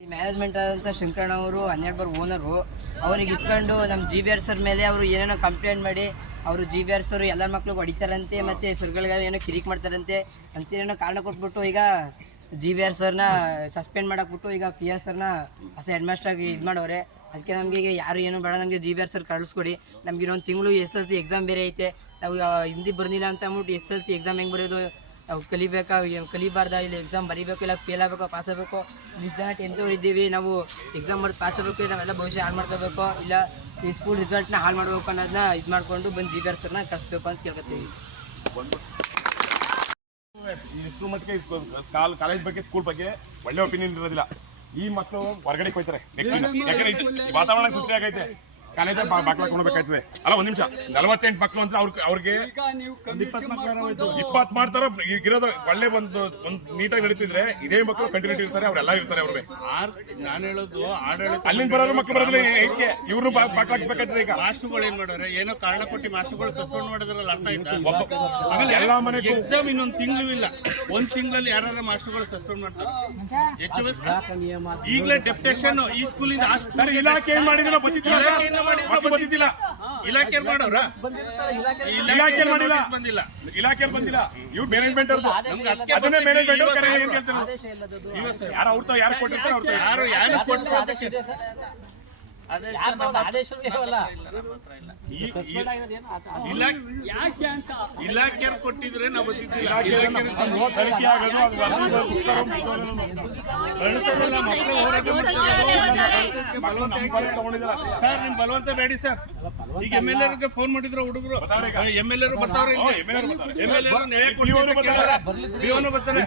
Management ಆದಂಥ ಶಂಕರಣ್ಣ ಅವರು 12 bar owner. ಅವ್ರಿಗೆ ಇಟ್ಕೊಂಡು ನಮ್ಮ GBR ಸರ್ ಮೇಲೆ ಅವರು ಏನೇನೋ ಕಂಪ್ಲೇಂಟ್ ಮಾಡಿ ಅವರು GBR ಸರ್ ಎಲ್ಲರ ಮಕ್ಳಿಗೆ ಹೊಡಿತಾರಂತೆ ಮತ್ತು ಸರ್ಗಳಿಗೆ ಏನೋ ಕಿರಿಕ್ ಮಾಡ್ತಾರಂತೆ ಅಂತೇನೋ ಕಾರಣ ಕೊಟ್ಬಿಟ್ಟು ಈಗ GBR ಸರ್ನ ಸಸ್ಪೆಂಡ್ ಮಾಡಾಕ್ಬಿಟ್ಟು ಈಗ PR ಸರ್ನ ಹೊಸ ಹೆಡ್ ಮಾಸ್ಟ್ರಾಗಿ ಇದು ಮಾಡೋರೆ. ಅದಕ್ಕೆ ನಮಗೆ ಈಗ ಯಾರು ಏನು ಬೇಡ, ನಮಗೆ GBR ಸರ್ ಕಳಿಸ್ಕೊಡಿ. ನಮ್ಗೆ ಇನ್ನೊಂದು ತಿಂಗಳು SLC ಎಕ್ಸಾಮ್ ಬೇರೆ ಐತೆ. ನಾವು ಹಿಂದಿ ಬರ್ನಿಲ್ಲ ಅಂತ ಅಂದ್ಬಿಟ್ಟು SLC ಎಕ್ಸಾಮ್ ಹೆಂಗೆ ಬರೆಯೋದು, ನಾವು ಕಲಿಬಾರ್ದ, ಇಲ್ಲಿ ಎಕ್ಸಾಮ್ ಬರೀಬೇಕು, ಇಲ್ಲ ಫೇಲ್ ಆಗಬೇಕು, ಪಾಸ್ ಆಗಬೇಕು. ಇಷ್ಟು ಜನ 10th ಇದ್ದೀವಿ, ನಾವು ಎಕ್ಸಾಮ್ ಮಾಡಿ ಪಾಸ್ ಆಗಬೇಕು, ನಾವೆಲ್ಲ ಭವಿಷ್ಯ ಹಾಳು ಮಾಡ್ಕೋಬೇಕು, ಇಲ್ಲ ಈ ಸ್ಕೂಲ್ ರಿಸಲ್ಟ್ನ ಹಾಳು ಮಾಡಬೇಕು ಅನ್ನೋದನ್ನ ಇದು ಮಾಡಿಕೊಂಡು ಬಂದು GBR ಸರ್ನ ಕಳಿಸ್ಬೇಕು ಅಂತ ಕೇಳ್ಕೊತೀವಿ. ಇಷ್ಟು ಮಟ್ಟಿಗೆ ಕಾಲೇಜ್ ಬಗ್ಗೆ ಸ್ಕೂಲ್ ಬಗ್ಗೆ ಒಳ್ಳೆ ಒಪಿನಿಯನ್ ಇರೋದಿಲ್ಲ. ಈ ಮಕ್ಕಳು ಹೊರಗಡೆ ಹೋಗ್ತಾರೆ ನೆಕ್ಸ್ಟ್ ಯಾಕಂದ್ರೆ ವಾತಾವರಣ ಸೃಷ್ಟಿ ಆಗೈತೆ. ಕಾಲೇಜ್ ಬಾಕ್ಲ ಕೊಡ್ಬೇಕಾಯ್ತದೆ. ಅಲ್ಲ ಒಂದ್ ನಿಮಿಷ, 48 ಮಕ್ಕಳು ಅಂತ ಅವ್ರಿಗೆ 20 ಮಾಡ್ತಾರ. ಇರೋದು ಒಳ್ಳೆ ಒಂದು ನೀಟಾಗಿ ನಡೀತಿದ್ರೆ ಇದೇ ಮಕ್ಕಳು ಕಂಟಿನ್ಯೂಟಿ ಇರ್ತಾರೆ, ಅವರೆಲ್ಲ ಇರ್ತಾರೆ. ಅವ್ರಿಗೆ ನಾನು ಹೇಳೋದು ಆಡಳಿತ ಅಲ್ಲಿಂದ ಬರೋರು ಮಕ್ಕಳು ಬರೋದಿಲ್ಲ, ಇವ್ರು ಬಾಕ್ಲಾಕ್ಸ್ಬೇಕಾಯ್ತದೆ. ಈಗ ಮಾಸ್ಟರ್ಗಳು ಏನ್ ಮಾಡೋರೆ, ಏನೋ ಕಾರಣ ಕೊಟ್ಟು ಮಾಸ್ಟರ್ಗಳು ಸಸ್ಪೆಂಡ್ ಮಾಡಿದ್ರಲ್ಲ, ಅರ್ಥ ಆಯ್ತಾ? ಆಮೇಲೆ ಎಲ್ಲಾ ಮನೆಗೂ ಎಕ್ಸಾಮ್ ಇನ್ನೊಂದು ತಿಂಗಳು ಇಲ್ಲ, ಒಂದ್ ತಿಂಗಳಲ್ಲಿ ಯಾರು ಮಾಸ್ಟರ್ಗಳು ಸಸ್ಪೆಂಡ್ ಮಾಡ್ತಾರೆ. ಈಗಲೇ ಡೆಪ್ಟೇಷನ್ ಈ ಸ್ಕೂಲಿಂದ ಸರ್ ಇಲಾಖೆ ಏನ್ ಮಾಡಿದ್ರೆ ಬಂದಿದ್ದಿಲ್ಲ, ಇಲಾಖೆ ಮಾಡೋರ ಇಲಾಖೆ ಮಾಡಿಲ್ಲ, ಬಂದಿಲ್ಲ, ಇಲಾಖೆ ಬಂದಿಲ್ಲ. ಇವ್ರು ಮ್ಯಾನೇಜ್ಮೆಂಟ್ ಅವ್ರದ್ದು, ಅದನ್ನೇ ಮ್ಯಾನೇಜ್ಮೆಂಟ್ ಯಾರು ಅವ್ರ ಯಾರು ಕೊಟ್ಟಿರ್ತಾರೆ, ಯಾರು ಯಾರು ಇಲಾಖೆ ಕೊಟ್ಟಿದ್ರೆ ನಾವು ಬಂದಿದ್ದಿಲ್ಲ. ಸರ್ ನಿಮ್ ಬಲವಂತ ಬೇಡಿ ಸರ್. ಈಗ MLA ಫೋನ್ ಮಾಡಿದ್ರು ಹುಡುಗರು, MLA ಬರ್ತಾವ್ರೆ, MLA ನ್ಯಾಯ ಕೊಡ್ತಾರೆ, ಬರ್ತಾರೆ.